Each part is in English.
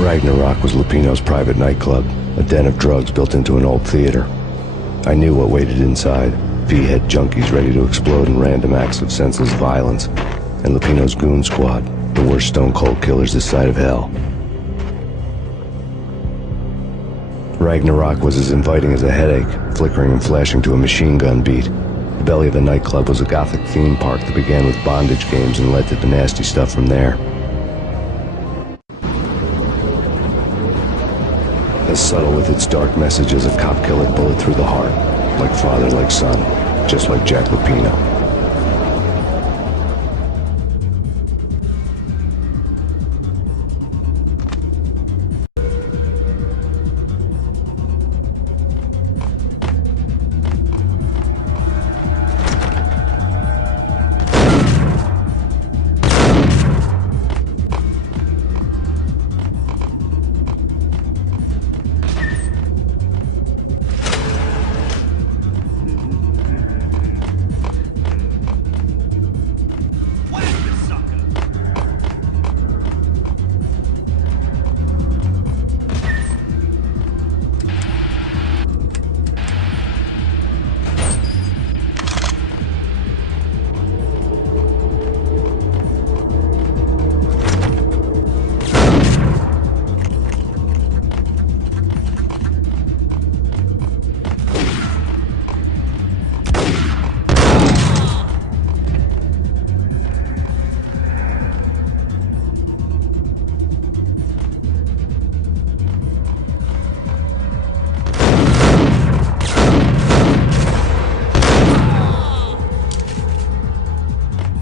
Ragnarok was Lupino's private nightclub, a den of drugs built into an old theater. I knew what waited inside: V-head junkies ready to explode in random acts of senseless violence, and Lupino's goon squad, the worst stone-cold killers this side of hell. Ragnarok was as inviting as a headache, flickering and flashing to a machine gun beat. The belly of the nightclub was a gothic theme park that began with bondage games and led to the nasty stuff from there. As subtle with its dark message as a cop killer bullet through the heart, like father, like son, just like Jack Lupino.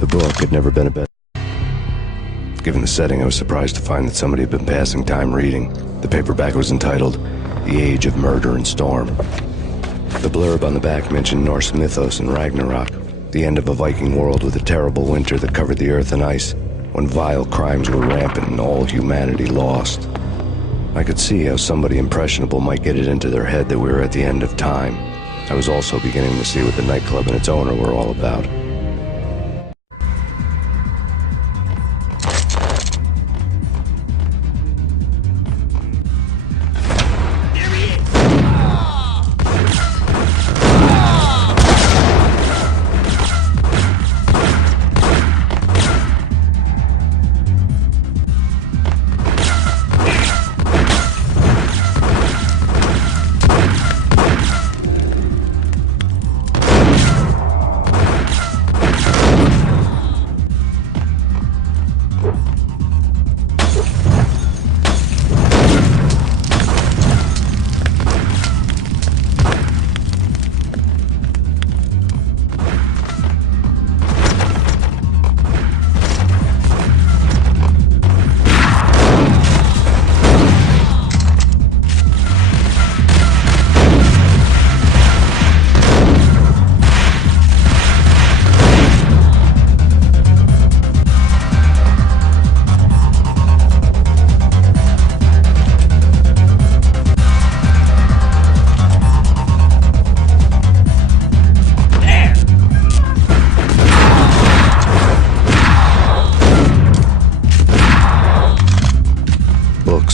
The book had never been a best. Given the setting, I was surprised to find that somebody had been passing time reading. The paperback was entitled The Age of Murder and Storm. The blurb on the back mentioned Norse mythos and Ragnarok, the end of a Viking world with a terrible winter that covered the earth in ice, when vile crimes were rampant and all humanity lost. I could see how somebody impressionable might get it into their head that we were at the end of time. I was also beginning to see what the nightclub and its owner were all about.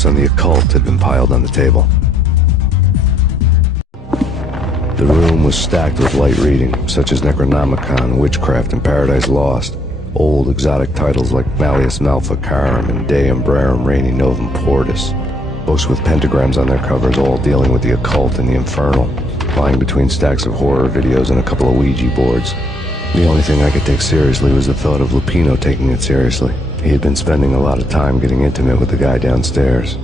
On the occult had been piled on the table. The room was stacked with light reading, such as Necronomicon, Witchcraft, and Paradise Lost. Old exotic titles like Malleus Maleficarum and De Umbrarum Reini Novum Portus. Books with pentagrams on their covers, all dealing with the occult and the infernal, lying between stacks of horror videos and a couple of Ouija boards. The only thing I could take seriously was the thought of Lupino taking it seriously. He had been spending a lot of time getting intimate with the guy downstairs.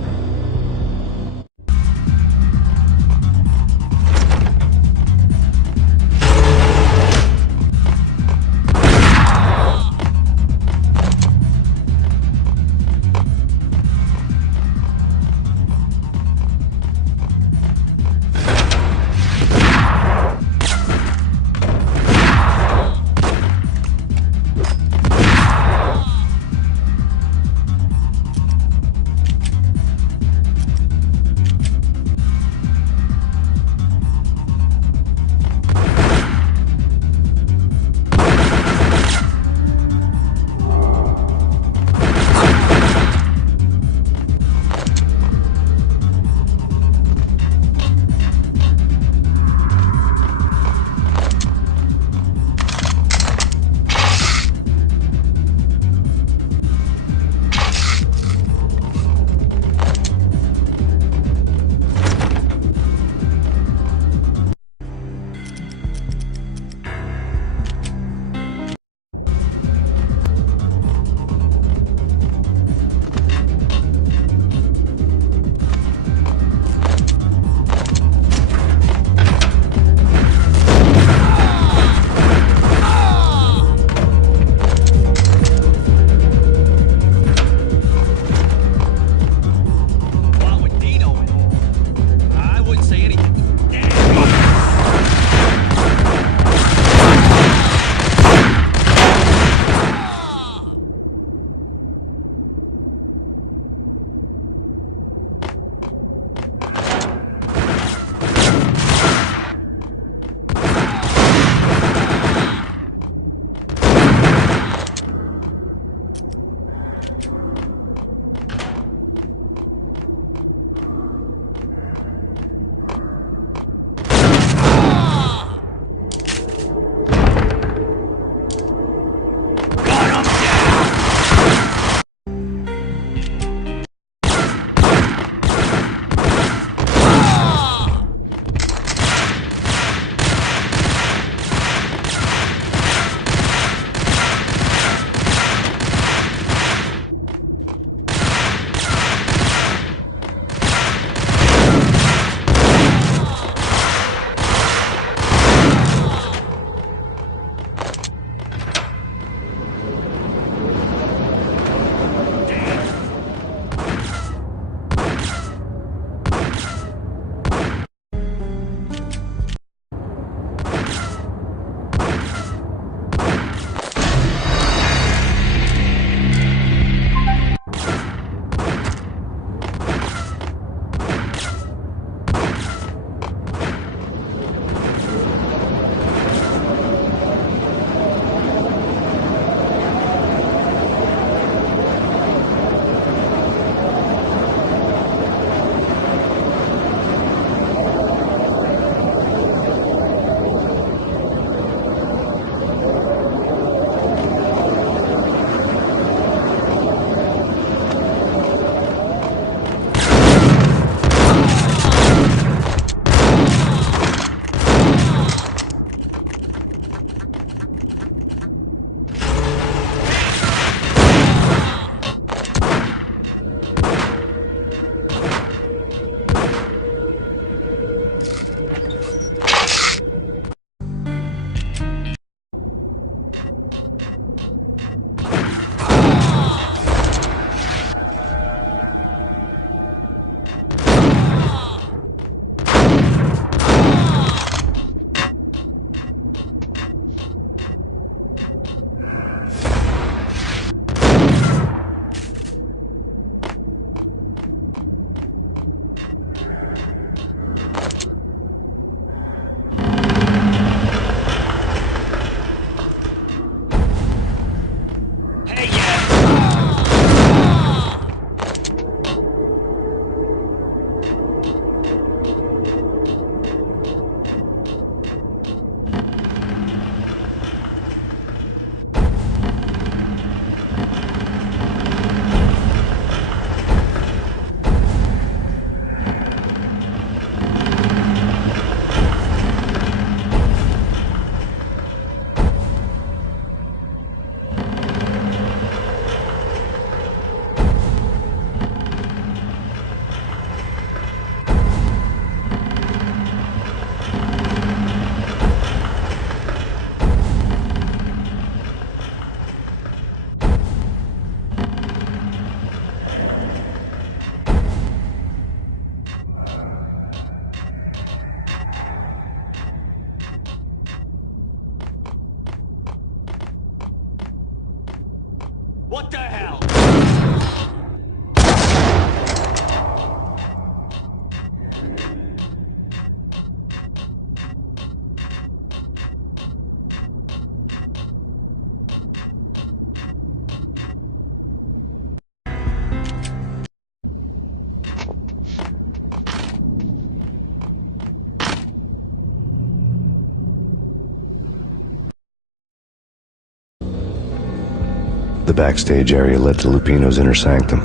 The backstage area led to Lupino's inner sanctum.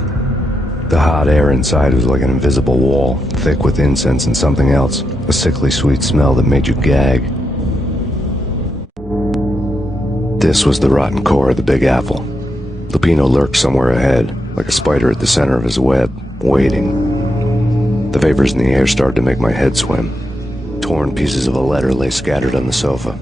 The hot air inside was like an invisible wall, thick with incense and something else, a sickly sweet smell that made you gag. This was the rotten core of the Big Apple. Lupino lurked somewhere ahead, like a spider at the center of his web, waiting. The vapors in the air started to make my head swim. Torn pieces of a letter lay scattered on the sofa.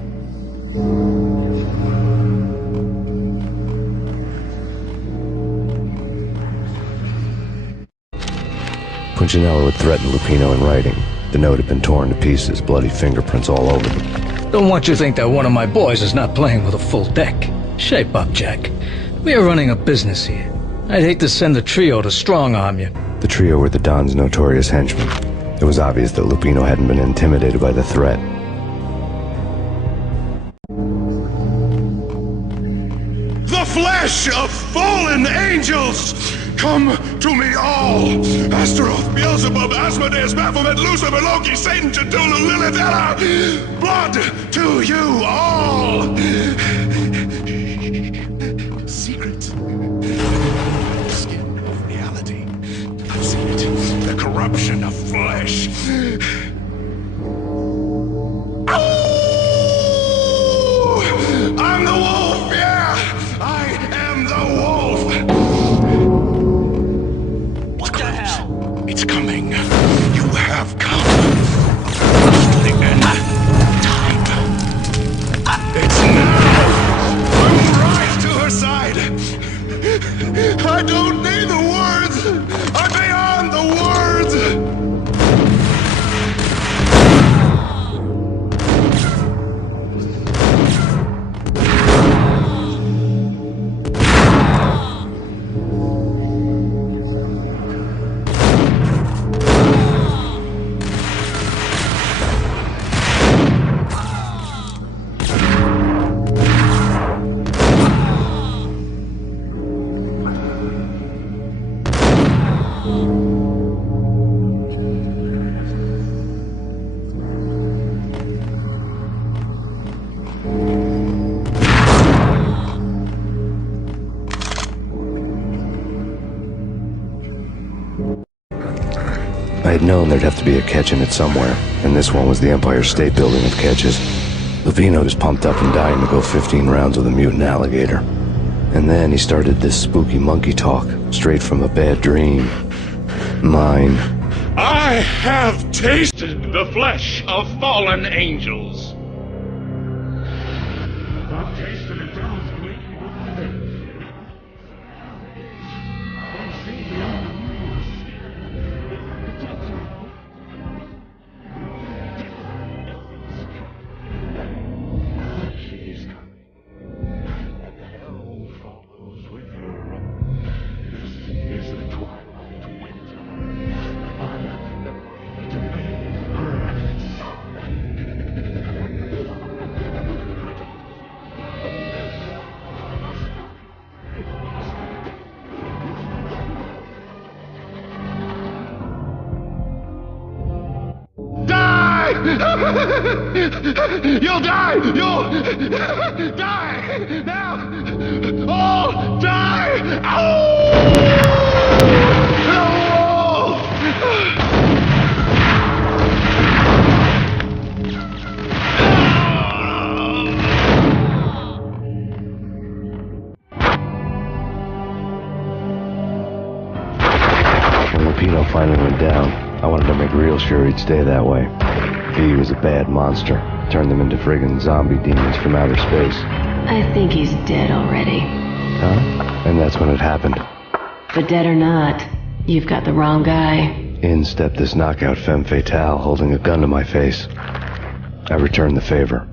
Punchinello had threatened Lupino in writing. The note had been torn to pieces, bloody fingerprints all over them. Don't want you to think that one of my boys is not playing with a full deck. Shape up, Jack. We are running a business here. I'd hate to send a trio to strong-arm you. The trio were the Don's notorious henchmen. It was obvious that Lupino hadn't been intimidated by the threat. The flesh of fallen angels! Come to me all! Astaroth, Beelzebub, Asmodeus, Baphomet, Lucifer, Loki, Satan, Cthulhu, Lilith, Ella! Blood to you all! Secret. Skin of reality. I've seen it. The corruption of flesh. Ow! I'm the wolf, yeah! I am the wolf! What the hell? It's coming. You have come. The end. Time. It's now! I'm right to her side! I don't need the words! I'm beyond the words! I had known there'd have to be a catch in it somewhere, and this one was the Empire State Building of catches. Lupino was pumped up and dying to go 15 rounds with a mutant alligator. And then he started this spooky monkey talk, straight from a bad dream. Mine. I have tasted the flesh of fallen angels. I've tasted it down. You'll die! You'll die! Now! All die! When Lupino finally went down, I wanted to make real sure he'd stay that way. He was a bad monster. Turned them into friggin' zombie demons from outer space. I think he's dead already. Huh? And that's when it happened. But dead or not, you've got the wrong guy. In stepped this knockout femme fatale holding a gun to my face. I returned the favor.